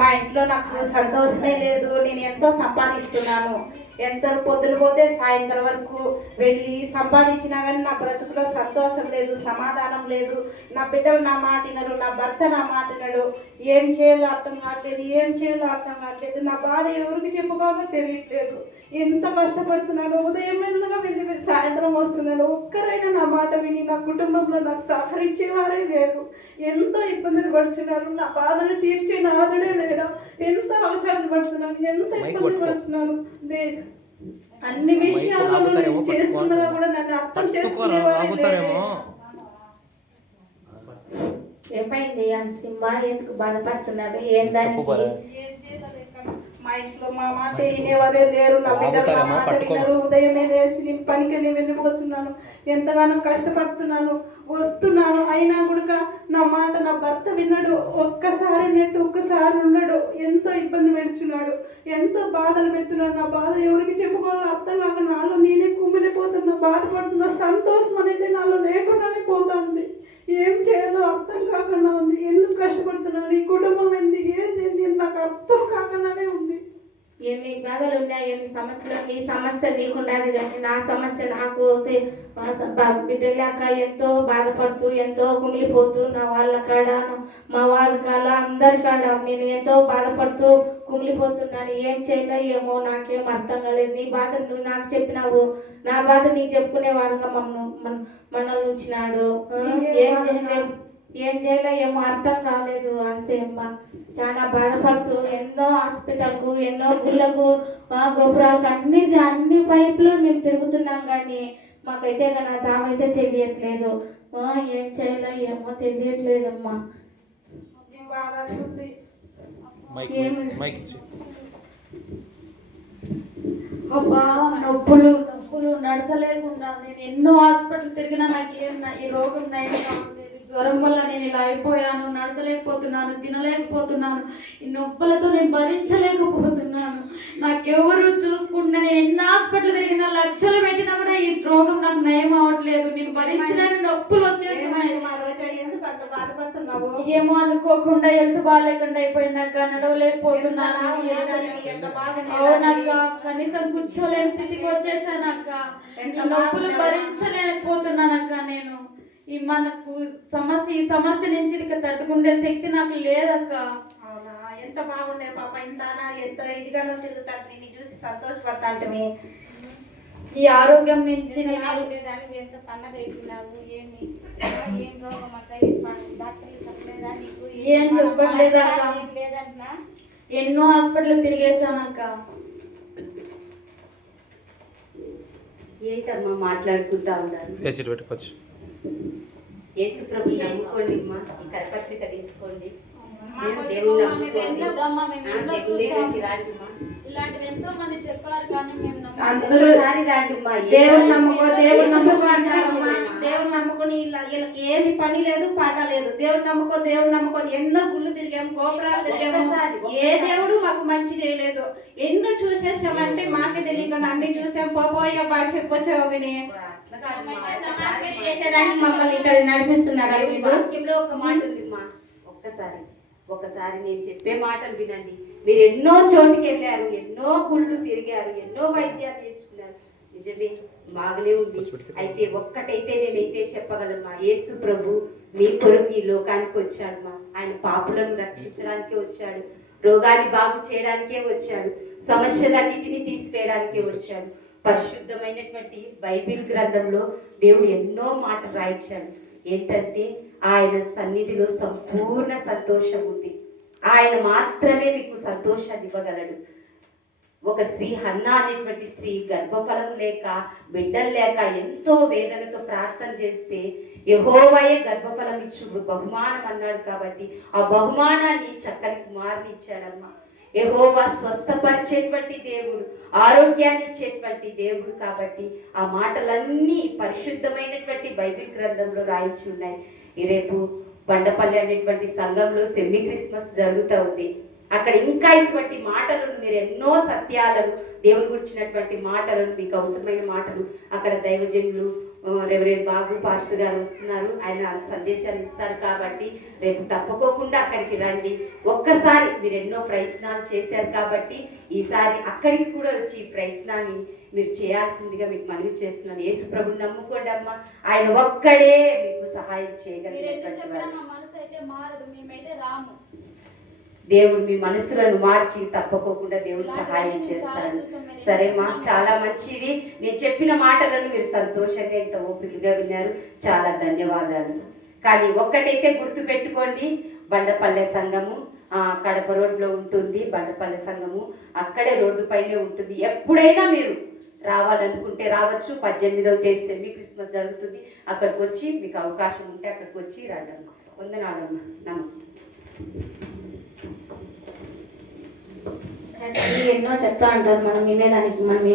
మా ఇంట్లో నాకు సంతోషమే లేదు. నేను ఎంతో సంపాదిస్తున్నాను, ఎంతో పొద్దున పోతే సాయంత్రం వరకు వెళ్ళి సంపాదించినా కానీ నా బ్రతుకులో సంతోషం లేదు, సమాధానం లేదు. నా బిడ్డలు నా మాట వినరు, నా భర్త నా మాట వినడు. ఏం చేయాలో అర్థం కావట్లేదు, ఏం చేయాలో అర్థం కావట్లేదు. నా బాధ ఎవరికి చెప్పుకోవాలో తెలియట్లేదు. ఎంత కష్టపడుతున్నాను, ఉదయం వెళ్ళగా వెళ్ళి సాయంత్రం వస్తున్నాను. ఒక్కరైనా నా మాట విని నా కుటుంబంలో నాకు సహకరించేవారే లేరు. ఎంతో ఇబ్బందులు పడుతున్నాను. నా బాధను తీర్చే నాదుడే లేడా. ఎంత అవసరం పడుతున్నాను, ఎంత ఇబ్బంది పడుతున్నాను. అన్ని విషయాల్లో చేస్తున్నదా కూడా నన్ను అర్థం చేసుకునేవారే. ఏమైంది సింహ, ఎందుకు బాధపడుతున్నాడు? ఏం దానికి? మా ఇంట్లో మా మాట వినేవారే లేరు. నా బిడ్డలు నా మాట వినరు. ఉదయమే లేసి నేను పనికి వెళ్ళిపోతున్నాను. ఎంతగానో కష్టపడుతున్నాను, వస్తున్నాను. అయినా కూడా నా మాట నా భర్త విన్నాడు. ఒక్కసారి నెట్టు ఒక్కసారి ఉన్నాడు. ఎంతో ఇబ్బంది పెడుతున్నాడు, ఎంతో బాధలు పెడుతున్నాడు. నా బాధ ఎవరికి చెప్పుకోవాలో అర్థం కాక నాలో నేనే కుమిలిపోతున్నా, బాధపడుతున్నా. సంతోషం అనేది నాలో లేకుండానే పోతుంది. ఏం చేయాలో అర్థం కాకుండా ఉంది. ఎందుకు కష్టపడుతున్నాను, ఈ కుటుంబం ఏంది, ఏంది నాకు అర్థం కాకుండానే ఉంది. ఎన్ని బాధలు ఉన్నాయి, ఎన్ని సమస్యలు. నీ సమస్య నీకుండాది కానీ నా సమస్య నాకు బిడ్డలాక ఎంతో బాధపడుతూ, ఎంతో కుమిలిపోతూ, నా వాళ్ళ కాడ, మా వాళ్ళ కాడ, అందరి కాడ నేను ఎంతో బాధపడుతూ కుమిలిపోతున్నాను. ఏం చేయలే ఏమో నాకేం అర్థం కాలేదు. నీ బాధ నువ్వు నాకు చెప్పినావు, నా బాధ నీకు చెప్పుకునేవారుగా మనల్ని ఉంచినాడు. ఏం చేయలే ఏమో అర్థం కాలేదు అన్సేమ్మ. చాలా బాధపడుతూ ఎన్నో హాస్పిటల్కు, ఎన్నో గుళ్ళకు, గోపురాలకు, అన్ని పైపులు మేము తిరుగుతున్నాం. కానీ మాకైతే కానీ దామైతే తెలియట్లేదు. ఏం చేయలే ఏమో తెలియట్లేదమ్మా. అబ్బా నొప్పులు నడచలేకుండా నేను ఎన్నో హాస్పిటల్ తిరిగినా నాకేం ఈ రోగం నయం కావట్లేదు. జ్వరం వల్ల నేను ఇలా అయిపోయాను, నడచలేకపోతున్నాను, తినలేకపోతున్నాను. ఈ నొప్పులతో నేను భరించలేకపోతున్నాను. నాకెవరు చూసుకుంటున్నా. నేను ఎన్ని హాస్పిటల్ తిరిగినా, లక్షలు పెట్టినా కూడా ఈ రోగం నాకు నయం అవ్వట్లేదు. నేను భరించలేని నొప్పులు వచ్చేస్తున్నాయి. ఏమో అనుకోకుండా హెల్త్ బాగాలేకుండా అయిపోయిందక్క, నడవలేకపోతున్నాను. అవునక్క, కనీసం కూర్చోలేని స్థితికి వచ్చేసానక్క. నొప్పులు భరించలేకపోతున్నానక్క. నేను ఈ మనకు ఈ సమస్య నుంచి ఇక తట్టుకుండే శక్తి నాకు లేదక్క. అవునా, ఎంత బాగుండే పాప, ఎంత ఇదిగానో తిరుగుతాడు. నిన్ను చూసి సంతోషపడతా అంటే ఈ ఆరోగ్యం నుంచి ఉండేదాన్ని ఎంత సన్నగా అయిపోయినావు. ఏం రోగం అంటే ఏం చెప్పట్లేదక్క. ఎన్నో హాస్పిటల్ తిరిగేసానక్క. ఏంటమ్మా మాట్లాడుకుంటా ఉన్నారు? యేసు ప్రభు నమ్ముకోండి అమ్మా. ఈ కరపత్రిక తీసుకోండి. దేవుడు ఇలాంటివి ఎంతో మంది చెప్పారు కానీ దేవుడు నమ్ముకో, దేవుడు నమ్ముకో అంటారమ్మా. దేవుడు నమ్ముకొని వీళ్ళకి ఏమి పని లేదు, పాట లేదు. దేవుడు నమ్ముకో, దేవుడు నమ్ముకొని ఎన్నో గుళ్ళు తిరిగాము, గోపురాలు తిరిగాము. ఏ దేవుడు మాకు మంచి చేయలేదు. ఎన్నో చూసేసామంటే మాకే తెలియకుండా అన్ని చూసాం. పోయా బాగా చెప్పొచ్చావు విని చేసేదానికి మమ్మల్ని ఇక్కడ నడిపిస్తున్నారా? వాక్యంలో ఒక మాట ఉందిమ్మా. ఒకసారి నేను చెప్పే మాటలు వినండి. మీరు ఎన్నో చోటుకి వెళ్ళారు, ఎన్నో గుళ్ళు తిరిగారు, ఎన్నో వైద్యాలు నేర్చుకున్నారు. నిజమే, బాగానే ఉంది. అయితే ఒక్కటైతే నేనైతే చెప్పగలమ్మా, యేసు ప్రభు మీ కొరకు ఈ లోకానికి వచ్చాడమ్మా. ఆయన పాపులను రక్షించడానికే వచ్చాడు, రోగాన్ని బాగు చేయడానికే వచ్చాడు, సమస్యలన్నిటినీ తీసివేయడానికే వచ్చాడు. పరిశుద్ధమైనటువంటి బైబిల్ గ్రంథంలో దేవుడు ఎన్నో మాటలు రాయించాడు. ఏంటంటే ఆయన సన్నిధిలో సంపూర్ణ సంతోషం ఉంది. ఆయన మాత్రమే మీకు సంతోషాన్ని ఇవ్వగలడు. ఒక స్త్రీ, హన్నా అనేటువంటి స్త్రీ, గర్భఫలం లేక, బిడ్డలు లేక ఎంతో వేదనతో ప్రార్థన చేస్తే యెహోవాయే గర్భఫలం ఇచ్చు బహుమానం అన్నాడు. కాబట్టి ఆ బహుమానాన్ని చక్కని కుమారుని ఇచ్చాడమ్మా. యెహోవా స్వస్థపరిచేటువంటి దేవుడు, ఆరోగ్యాన్ని ఇచ్చేటువంటి దేవుడు. కాబట్టి ఆ మాటలన్నీ పరిశుద్ధమైనటువంటి బైబిల్ గ్రంథంలో రాయించి ఉన్నాయి. రేపు బండపల్లి అనేటువంటి సంఘంలో సెమీ క్రిస్మస్ జరుగుతూ ఉంది. అక్కడ ఇంకా ఇటువంటి మాటలను, మీరు ఎన్నో సత్యాలను, దేవుని గురించినటువంటి మాటలను, మీకు అవసరమైన మాటలు అక్కడ దైవజనులు రెవరెండ్ బాబు పాస్టర్ గారు వస్తున్నారు. ఆయన సందేశాలు ఇస్తారు కాబట్టి రేపు తప్పకోకుండా అక్కడికి రండి. ఒక్కసారి మీరు ఎన్నో ప్రయత్నాలు చేశారు కాబట్టి ఈసారి అక్కడికి కూడా వచ్చి ఈ ప్రయత్నాన్ని మీరు చేయాల్సిందిగా మీకు మనవి చేస్తున్నాను. యేసు ప్రభుని నమ్ముకోండి అమ్మా, ఆయన ఒక్కడే మీకు సహాయం చేయగలిగినటువంటి దేవుడు మీ మనసులను మార్చి తప్పకోకుండా దేవుడు సహాయం చేస్తాడు. సరే మా, చాలా మంచిది. నేను చెప్పిన మాటలను మీరు సంతోషంగా ఇంత ఓపికగా విన్నారు, చాలా ధన్యవాదాలు. కానీ ఒక్కటైతే గుర్తు పెట్టుకోండి, బండపల్లె సంఘము కడప రోడ్లో ఉంటుంది. బండపల్లె సంఘము అక్కడే రోడ్డు పైనే ఉంటుంది. ఎప్పుడైనా మీరు రావాలనుకుంటే రావచ్చు. 18వ తేదీ సెమీ క్రిస్మస్ జరుగుతుంది. అక్కడికి వచ్చి మీకు అవకాశం ఉంటే అక్కడికి వచ్చి రండి. వందనాలమ్మా, నమస్తే. ఎన్నో చెప్తా అంటారు, మనం వినేదానికి మనం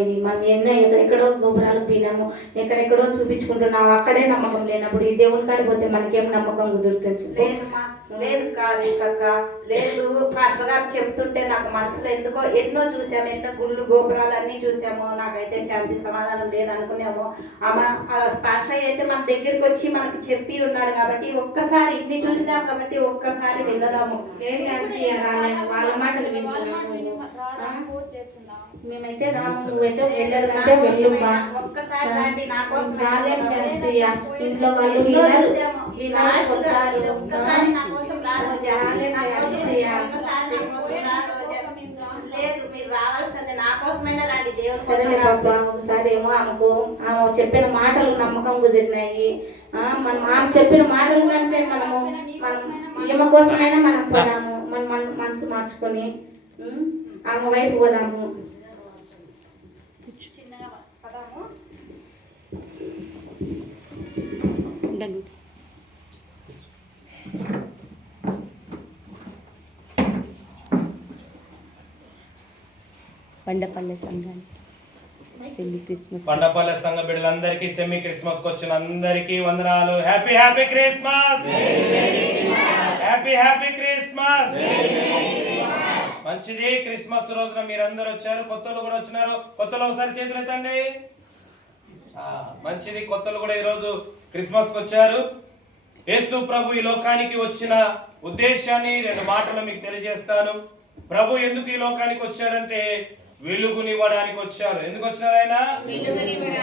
ఎన్నో ఎక్కడెక్కడో గోపురాలు వినాము, ఎక్కడెక్కడో చూపించుకుంటున్నాము. అక్కడే నమ్మకం లేనప్పుడు ఈ దేవుని కాడికి పోతే మనకేం నమ్మకం కుదురుతుంది? లేదు కాదు కక్క, లేదు. పాస్టర్ గారు చెప్తుంటే నాకు మనసులో ఎందుకో ఎన్నో చూసాము, ఎన్నో గుళ్ళు గోపురాలు అన్నీ చూసాము. నాకైతే శాంతి సమాధానం లేదనుకున్నాము. పాస్టర్ అయితే మన దగ్గరికి వచ్చి మనకి చెప్పి ఉన్నాడు కాబట్టి ఒక్కసారి ఇన్ని చూసినాం కాబట్టి ఒక్కసారి వెళ్ళదాము. వాళ్ళ మాటలు వింటున్నాము. మేమైతే రాము, నువ్వైతే వెళ్ళాలంటే వెళ్ళుమ్మా. ఒక్కసారి రండి, నా కోసం రాలేం కలిసియా. ఇంట్లో వాళ్ళు లేదు, మీరు రావాల్సిందే. నా కోసమైనా రండి. దేవుడు ఒకసారి ఏమో ఆమె చెప్పిన మాటలు నమ్మకం కుదిరినాయి. మనం ఆమె చెప్పిన మాటలు కంటే మనము ఈమె కోసమైనా మనం పోదాము. మన మనసు మార్చుకొని ఆమె వైపు పోదాము. బండపల్లె సంఘానికి సెమీ క్రిస్మస్, బండపల్లె సంఘ బిడ్డలందరికీ సెమీ క్రిస్మస్ వచ్చిన అందరికీ వందనాలు. Happy happy Christmas, happy happy Christmas. మంచిది. క్రిస్మస్ రోజున మీరందరూ వచ్చారు, కొత్తలు కూడా వచ్చినారు. కొత్తలు ఒకసారి చేతులు ఎత్తండి. మంచిది. కొత్తలు కూడా ఈరోజు క్రిస్మస్కి వచ్చారు. యేసు ప్రభు ఈ లోకానికి వచ్చిన ఉద్దేశాన్ని 2 మాటలు మీకు తెలియజేస్తాను. ప్రభు ఎందుకు ఈ లోకానికి వచ్చాడంటే వెలుగునివ్వడానికి వచ్చాడు. ఎందుకు వచ్చాడు ఆయన?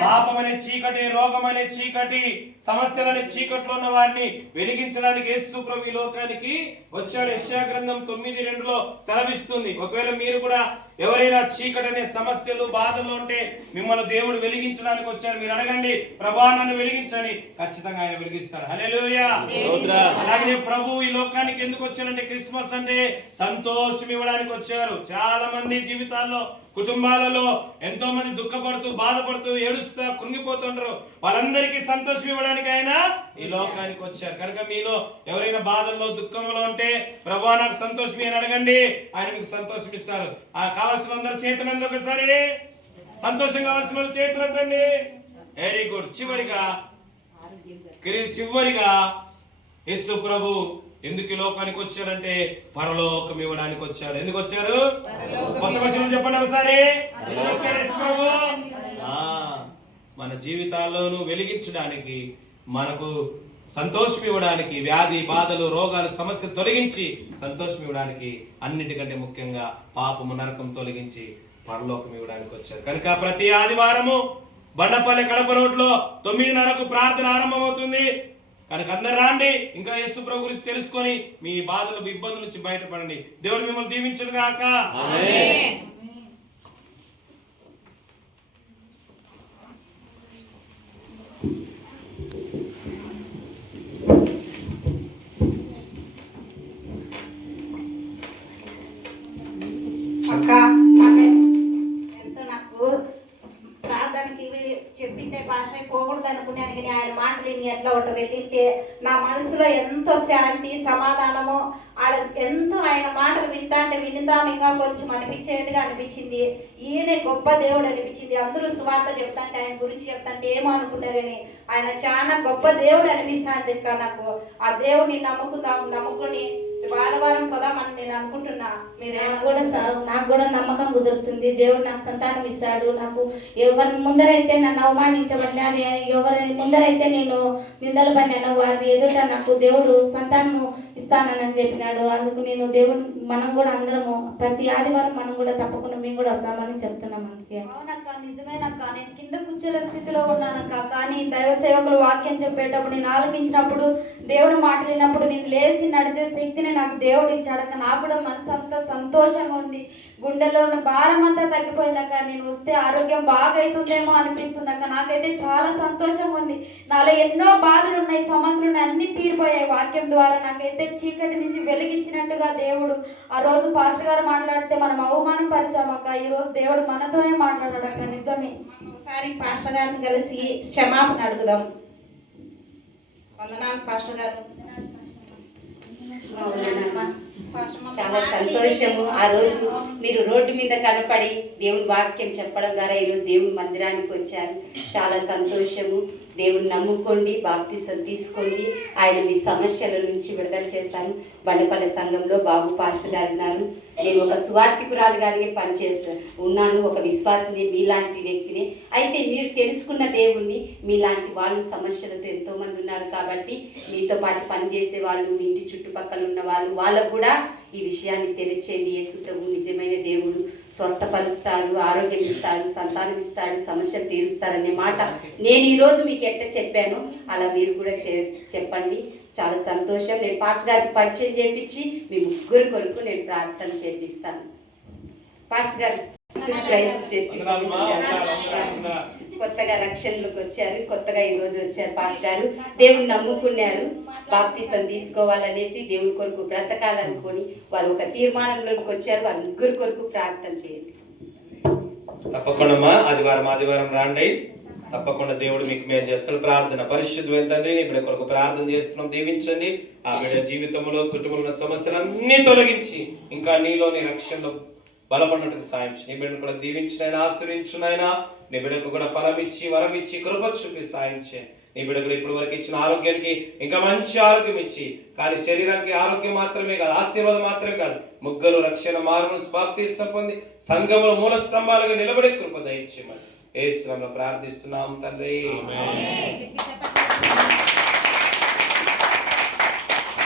పాపం అనే చీకటి, రోగం అనే చీకటి, సమస్యలనే చీకట్లో ఉన్న వారిని వెలిగించడానికి యేసు ప్రభు ఈ లోకానికి వచ్చాడు. యెషయా గ్రంథం 9:2లో సెలవిస్తుంది. ఒకవేళ మీరు కూడా ఎవరైనా చీకటి అనే సమస్యలు, బాధలు ఉంటే మిమ్మల్ని దేవుడు వెలిగించడానికి వచ్చాడు. మీరు అడగండి, ప్రభా నన్ను వెలిగించండి, ఖచ్చితంగా ఆయన వెలిగిస్తాడు. హల్లెలూయా. అలాగే ప్రభు ఈ లోకానికి ఎందుకు వచ్చాడంటే క్రిస్మస్ అంటే సంతోషం ఇవ్వడానికి వచ్చారు. చాలా మంది జీవితాల్లో, కుటుంబాలలో ఎంతో మంది దుఃఖపడుతూ, బాధపడుతూ, ఏడుస్తూ, కృంగిపోతుంటారు. వాళ్ళందరికీ సంతోషం ఇవ్వడానికి ఆయన ఈ లోకానికి వచ్చారు. కనుక మీలో ఎవరైనా బాధల్లో, దుఃఖంలో ఉంటే ప్రభువా నాకు సంతోషం అని అడగండి, ఆయన మీకు సంతోషం ఇస్తారు. కావాల్సిన అందరూ చేతులందరూ ఒకసారి సంతోషం కావాల్సిన వాళ్ళు చేతులందండి. Very good. చివరిగా యేసు ప్రభు ఎందుకు ఈ లోకానికి వచ్చాడంటే పరలోకం ఇవ్వడానికి వచ్చాడు. ఎందుకు వచ్చారు? కొత్త వచనం చెప్పండి ఒకసారి. ఎందుకు వచ్చాడు యేసు ప్రభు? మన జీవితాల్లోనూ వెలిగించడానికి, మనకు సంతోషం ఇవ్వడానికి, వ్యాధి బాధలు, రోగాలు, సమస్యలు తొలగించి సంతోషం ఇవ్వడానికి, అన్నిటికంటే ముఖ్యంగా పాపము, నరకం తొలగించి పరలోకం ఇవ్వడానికి వచ్చారు. కనుక ప్రతి ఆదివారము బండపల్లి కడప రోడ్లో 9:30కు ప్రార్థన ఆరంభమవుతుంది. కనుక అందరు రాండి. ఇంకా యేసు ప్రభు గురించి తెలుసుకొని మీ బాధలు, ఇబ్బందుల నుంచి బయటపడండి. దేవుడు మిమ్మల్ని దీవించును గాక. ఆమేన్. అక్క ఎంతో నాకు ప్రార్థనకి చెప్పింటే భాష పోకూడదు అనుకున్నాను. కానీ ఆయన మాటలు ఎట్లా ఒకటి వెళ్ళింటే నా మనసులో ఎంతో శాంతి, సమాధానము, ఆడ ఎంతో ఆయన మాటలు విందాం ఇంకా కొంచెం అనిపించేట్టుగా అనిపించింది. ఈయన గొప్ప దేవుడు అనిపించింది. అందరూ సువార్త చెప్తాంటే, ఆయన గురించి చెప్తాంటే ఏమో అనుకుంటారు, కానీ ఆయన చాలా గొప్ప దేవుడు అనిపిస్తాను. ఇంకా నాకు ఆ దేవుడిని నమ్ముకుని వారం పోదామని నేను అనుకుంటున్నా. నాకు కూడా నమ్మకం కుదురుతుంది. దేవుడు నాకు సంతానం ఇస్తాడు. నాకు ఎవరి ముందరైతే నన్ను అవమానించబడినా, ఎవరి ముందరైతే నేను నిందలు పడినానో వారి ఎదుట నాకు దేవుడు సంతానం ఇస్తానని చెప్పినాడు. అందుకు నేను దేవుడు మనం కూడా అందరము ప్రతి ఆదివారం మనం కూడా తప్పకుండా మేము కూడా వస్తామని చెప్తున్నాం. మనసి అవునక్క, నిజమేనక్క. నేను కింద కూర్చోలేని స్థితిలో ఉన్నానక్క. కానీ దైవ సేవకులు వాక్యం చెప్పేటప్పుడు నేను ఆలకించినప్పుడు, దేవుడు మాట విన్నప్పుడు నేను లేచి నడిచే శక్తిని నాకు దేవుడు ఇచ్చాడక్క. నాకు కూడా మనసు అంతా సంతోషంగా ఉంది. గుండెల్లో ఉన్న భారం అంతా తగ్గిపోయిందక్క. నేను వస్తే ఆరోగ్యం బాగా అవుతుందేమో అనిపిస్తుందక్క. నాకైతే చాలా సంతోషంగా ఉంది. నాలో ఎన్నో బాధలు ఉన్నాయి, సమస్యలు ఉన్నాయి, అన్ని తీరిపోయాయి వాక్యం ద్వారా. నాకైతే చీకటి నుంచి వెలిగించినట్టుగా దేవుడు ఆ రోజు పాస్టర్ గారు మాట్లాడితే మనం అవమానం పరిచామక్క. ఈ రోజు దేవుడు మనతోనే మాట్లాడాడక్క. నిజమే. ఒకసారి పాస్టర్ గారిని కలిసి క్షమాపణ అడుగుదాం. వందనాలు పాస్టర్ గారు. చాలా సంతోషము. ఆ రోజు మీరు రోడ్డు మీద కనపడి దేవుని వాక్యం చెప్పడం ద్వారా ఈరోజు దేవుని మందిరానికి వచ్చారు. చాలా సంతోషము. దేవుని నమ్ముకోండి, బాప్తిసం తీసుకోండి. ఆయన మీ సమస్యల నుంచి విడుదల చేస్తాను. బండపల్లి సంఘంలో బాబు పాస్టర్ గారు ఉన్నారు. నేను ఒక సువార్థికురాలుగానే ఉన్నాను, ఒక విశ్వాసిని, మీలాంటి వ్యక్తిని. అయితే మీరు తెలుసుకున్న దేవుణ్ణి, మీలాంటి వాళ్ళు సమస్యలతో ఎంతోమంది ఉన్నారు కాబట్టి మీతో పాటు పనిచేసే వాళ్ళు, మీ ఇంటి చుట్టుపక్కల ఉన్న వాళ్ళకు కూడా ఈ విషయాన్ని తెలియచేయండి. యేసు ప్రభు నిజమైన దేవుడు, స్వస్థపరుస్తాడు, ఆరోగ్యం ఇస్తాడు, సంతానం ఇస్తాడు, సమస్యలు తీరుస్తారనే మాట నేను ఈరోజు మీకు ఎట్లా చెప్పాను అలా మీరు కూడా చెప్పండి. చాలా సంతోషం. నేను పాస్టర్ గారికి పరిచయం చేయించి మీ ముగ్గురు కొరకు నేను ప్రార్థన చేపిస్తాను. పాస్టర్ గారు కొత్తగా రక్షణలోకి వచ్చారు, కొత్తగా ఈరోజు వచ్చారు. పాస్టర్ గారు దేవుని నమ్ముకున్నారు, బాప్తిసం తీసుకోవాలనేసి దేవుని కొరకు బ్రతకాలనుకొని వారు ఒక తీర్మానంలోకి వచ్చారు. వారి ముగ్గురు కొరకు ప్రార్థన చేయండి. తప్పకుండా ఆదివారం రాండి. తప్పకుండా దేవుడు మీకు మేలు చేస్తాడు. ప్రార్థన. పరిశుద్ధమైన తండ్రి, నీ బిడ్డ కొరకు ప్రార్థన చేస్తున్నాం. దీవించండి. ఆ బిడ్డ జీవితంలో, కుటుంబంలో సమస్యలన్నీ తొలగించి ఇంకా నీలోని రక్షణలో బలపడినట్టు సాయం చేయి. నీ బిడ్డను కూడా దీవించినైనా, ఆశ్రయించునైనా, నీ బిడ్డకు కూడా ఫలం ఇచ్చి, వరం ఇచ్చి, కృప చూపి సాయం చేయి. నీ బిడ్డకు ఇప్పుడు వరకు ఇచ్చిన ఆరోగ్యానికి ఇంకా మంచి ఆరోగ్యం ఇచ్చి, కానీ శరీరానికి ఆరోగ్యం మాత్రమే కాదు, ఆశీర్వాదం మాత్రమే కాదు, ముగ్గురు రక్షణ మారును బాప్తిసం పొంది సంఘములో మూల స్తంభాలుగా నిలబడే కృప దయచేయమని యేసు నామములో ప్రార్థిస్తున్నాం తండ్రి. ఆమేన్.